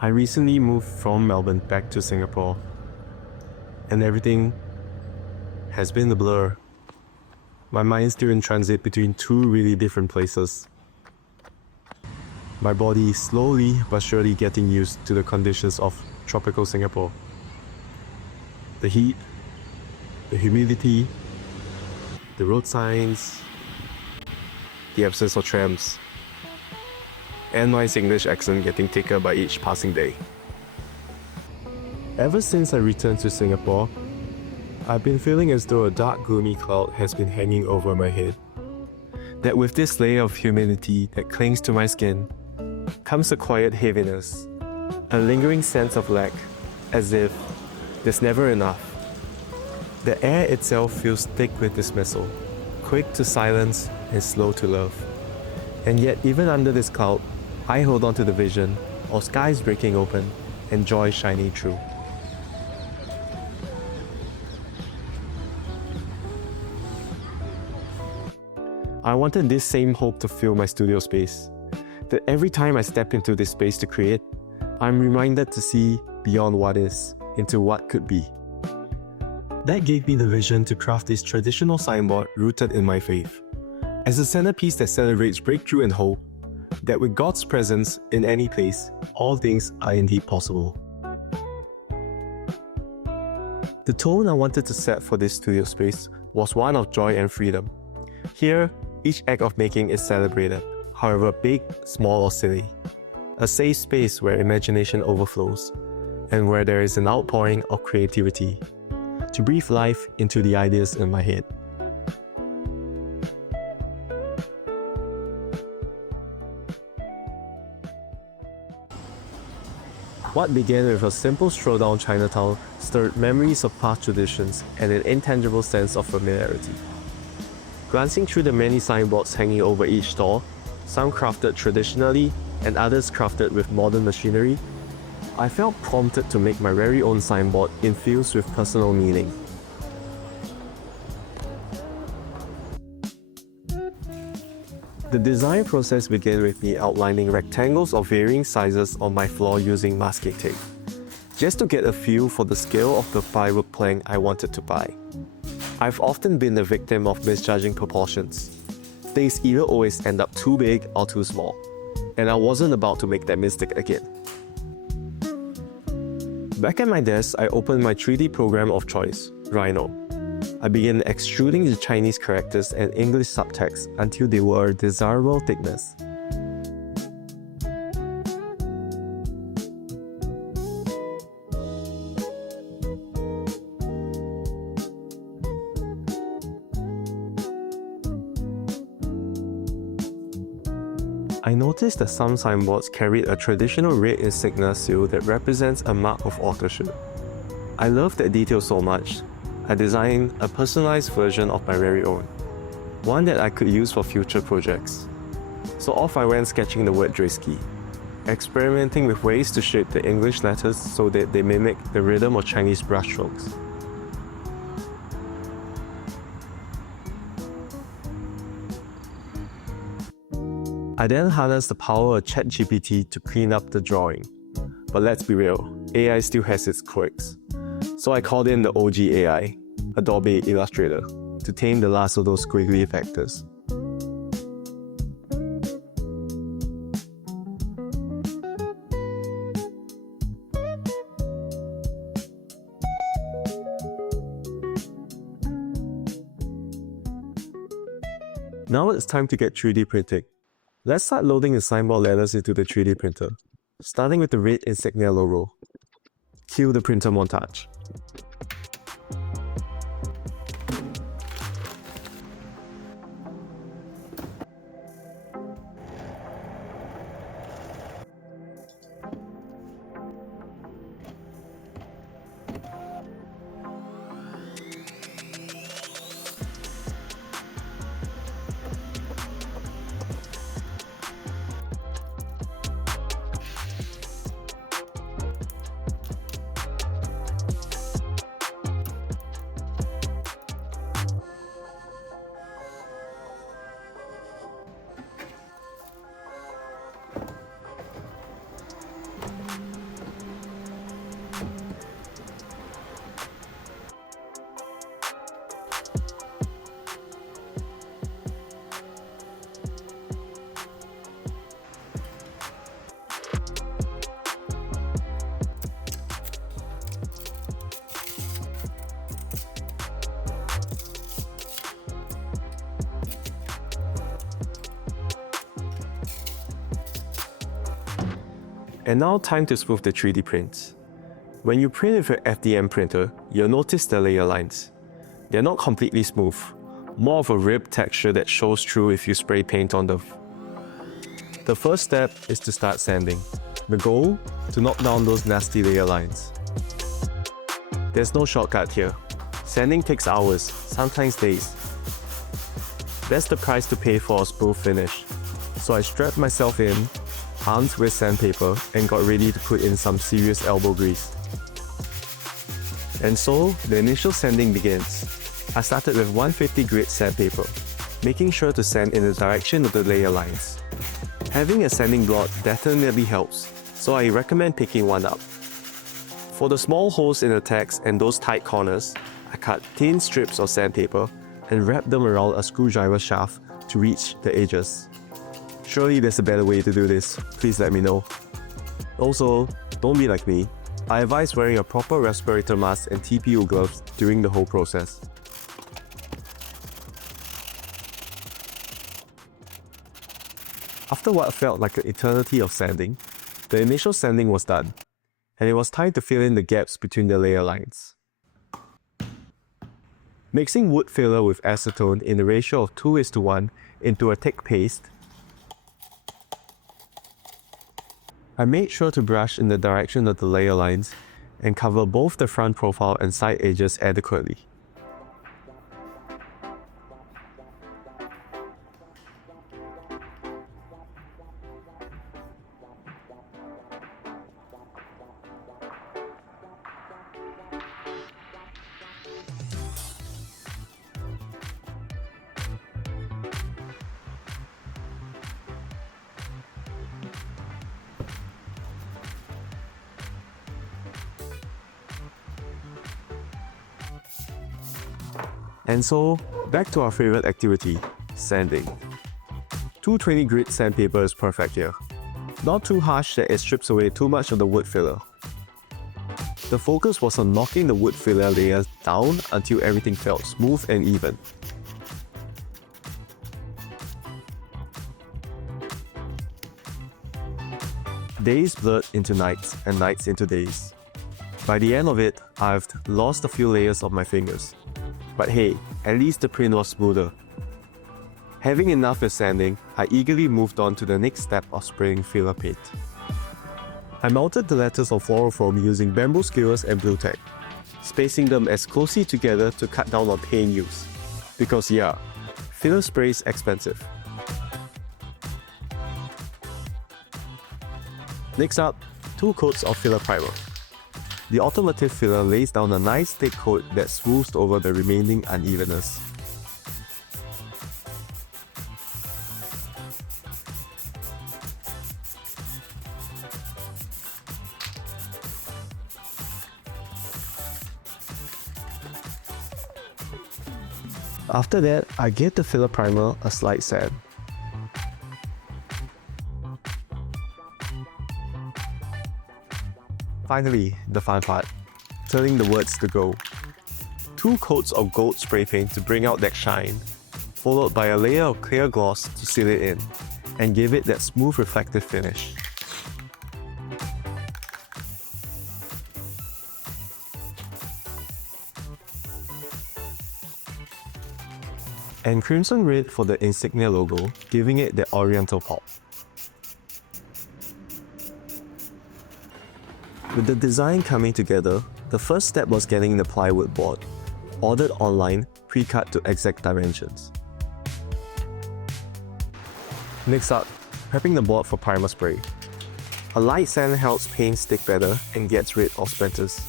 I recently moved from Melbourne back to Singapore, and everything has been a blur. My mind's still in transit between two really different places. My body is slowly but surely getting used to the conditions of tropical Singapore. The heat, the humidity, the road signs, the absence of trams, and my English accent getting thicker by each passing day. Ever since I returned to Singapore, I've been feeling as though a dark gloomy cloud has been hanging over my head. That with this layer of humidity that clings to my skin, comes a quiet heaviness, a lingering sense of lack, as if there's never enough. The air itself feels thick with dismissal, quick to silence and slow to love. And yet even under this cloud, I hold on to the vision of skies breaking open and joy shining through. I wanted this same hope to fill my studio space, that every time I step into this space to create, I'm reminded to see beyond what is into what could be. That gave me the vision to craft this traditional signboard rooted in my faith, as a centerpiece that celebrates breakthrough and hope, that with God's presence in any place, all things are indeed possible. The tone I wanted to set for this studio space was one of joy and freedom. Here, each act of making is celebrated, however big, small or silly. A safe space where imagination overflows, and where there is an outpouring of creativity, to breathe life into the ideas in my head. What began with a simple stroll down Chinatown stirred memories of past traditions and an intangible sense of familiarity. Glancing through the many signboards hanging over each store, some crafted traditionally and others crafted with modern machinery, I felt prompted to make my very own signboard infused with personal meaning. The design process began with me outlining rectangles of varying sizes on my floor using masking tape, just to get a feel for the scale of the plywood plank I wanted to buy. I've often been the victim of misjudging proportions. Things either always end up too big or too small, and I wasn't about to make that mistake again. Back at my desk, I opened my 3D program of choice, Rhino. I began extruding the Chinese characters and English subtext until they were a desirable thickness. I noticed that some signboards carried a traditional red insignia seal that represents a mark of authorship. I loved that detail so much, I designed a personalized version of my very own, one that I could use for future projects. So off I went sketching the word Dresky, experimenting with ways to shape the English letters so that they mimic the rhythm of Chinese brushstrokes. I then harnessed the power of ChatGPT to clean up the drawing. But let's be real, AI still has its quirks. So I called in the OG AI, Adobe Illustrator, to tame the last of those squiggly factors. Now it's time to get 3D printing. Let's start loading the signboard letters into the 3D printer, starting with the red Insignia logo. Cue the printer montage. And now time to smooth the 3D prints. When you print with your FDM printer, you'll notice the layer lines. They're not completely smooth, more of a ribbed texture that shows through if you spray paint on them. The first step is to start sanding. The goal? To knock down those nasty layer lines. There's no shortcut here. Sanding takes hours, sometimes days. That's the price to pay for a smooth finish. So I strapped myself in, armed with sandpaper, and got ready to put in some serious elbow grease. And so, the initial sanding begins. I started with 150 grit sandpaper, making sure to sand in the direction of the layer lines. Having a sanding block definitely helps, so I recommend picking one up. For the small holes in the text and those tight corners, I cut thin strips of sandpaper and wrapped them around a screwdriver shaft to reach the edges. Surely there's a better way to do this, please let me know. Also, don't be like me. I advise wearing a proper respirator mask and TPU gloves during the whole process. After what felt like an eternity of sanding, the initial sanding was done, and it was time to fill in the gaps between the layer lines. Mixing wood filler with acetone in the ratio of 2:1 into a thick paste, I made sure to brush in the direction of the layer lines and cover both the front profile and side edges adequately. And so, back to our favorite activity, sanding. 220 grit sandpaper is perfect here. Not too harsh that it strips away too much of the wood filler. The focus was on knocking the wood filler layers down until everything felt smooth and even. Days blurred into nights and nights into days. By the end of it, I've lost a few layers of my fingers. But hey, at least the print was smoother. Having enough with sanding, I eagerly moved on to the next step of spraying filler paint. I mounted the letters of fluorofoam using bamboo skewers and blue tack, spacing them as closely together to cut down on paint use. Because yeah, filler spray is expensive. Next up, 2 coats of filler primer. The automotive filler lays down a nice thick coat that smooths over the remaining unevenness. After that, I gave the filler primer a slight sand. Finally, the fun part, turning the words to gold. 2 coats of gold spray paint to bring out that shine, followed by a layer of clear gloss to seal it in, and give it that smooth reflective finish. And crimson red for the Insignia logo, giving it the oriental pop. With the design coming together, the first step was getting the plywood board, ordered online, pre-cut to exact dimensions. Next up, prepping the board for primer spray. A light sand helps paint stick better and gets rid of splinters.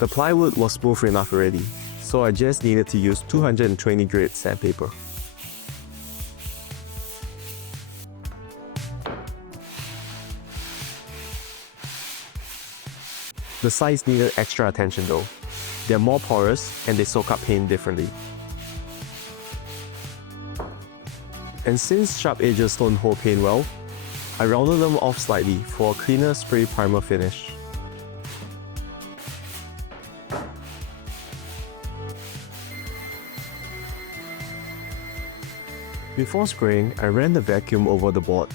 The plywood was smooth enough already, so I just needed to use 220 grit sandpaper. The sides needed extra attention though. They're more porous and they soak up paint differently. And since sharp edges don't hold paint well, I rounded them off slightly for a cleaner spray primer finish. Before spraying, I ran the vacuum over the board,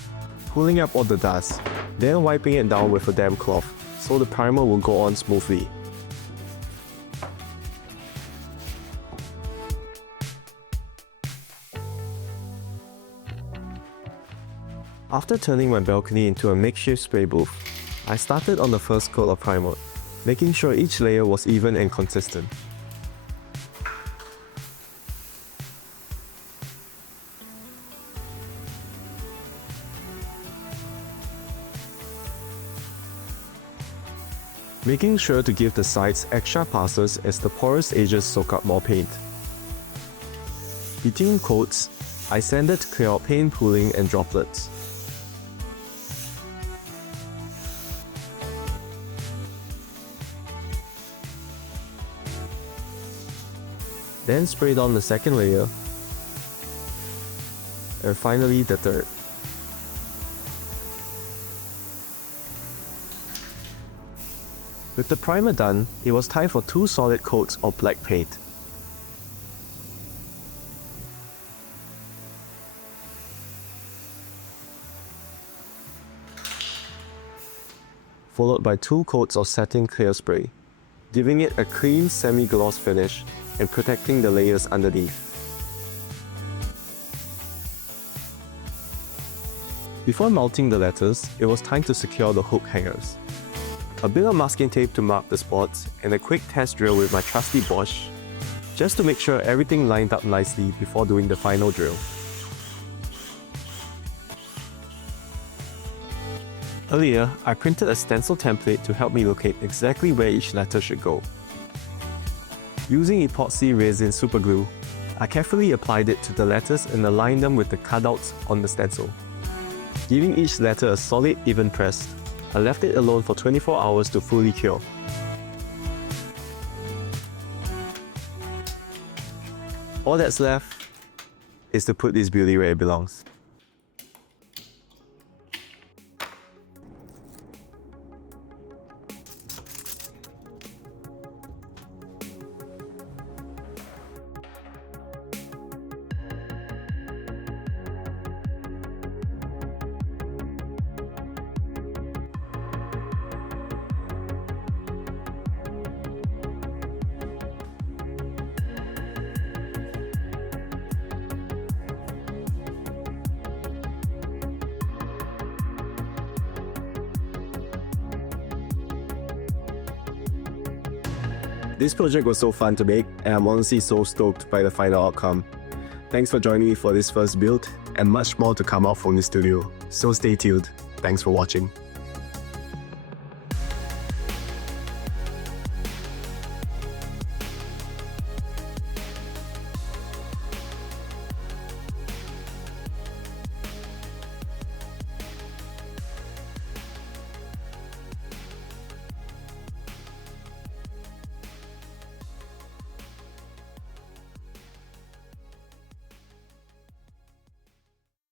pulling up all the dust, then wiping it down with a damp cloth so the primer will go on smoothly. After turning my balcony into a makeshift spray booth, I started on the first coat of primer, making sure each layer was even and consistent. Making sure to give the sides extra passes as the porous edges soak up more paint. Between coats, I sanded to clear out paint pooling and droplets. Then sprayed on the second layer, and finally the third. With the primer done, it was time for 2 solid coats of black paint. Followed by 2 coats of satin clear spray, giving it a clean semi-gloss finish and protecting the layers underneath. Before mounting the letters, it was time to secure the hook hangers. A bit of masking tape to mark the spots and a quick test drill with my trusty Bosch, just to make sure everything lined up nicely before doing the final drill. Earlier, I printed a stencil template to help me locate exactly where each letter should go. Using epoxy resin superglue, I carefully applied it to the letters and aligned them with the cutouts on the stencil. Giving each letter a solid, even press, I left it alone for 24 hours to fully cure. All that's left is to put this beauty where it belongs. This project was so fun to make, and I'm honestly so stoked by the final outcome. Thanks for joining me for this first build, and much more to come out from this studio. So stay tuned. Thanks for watching.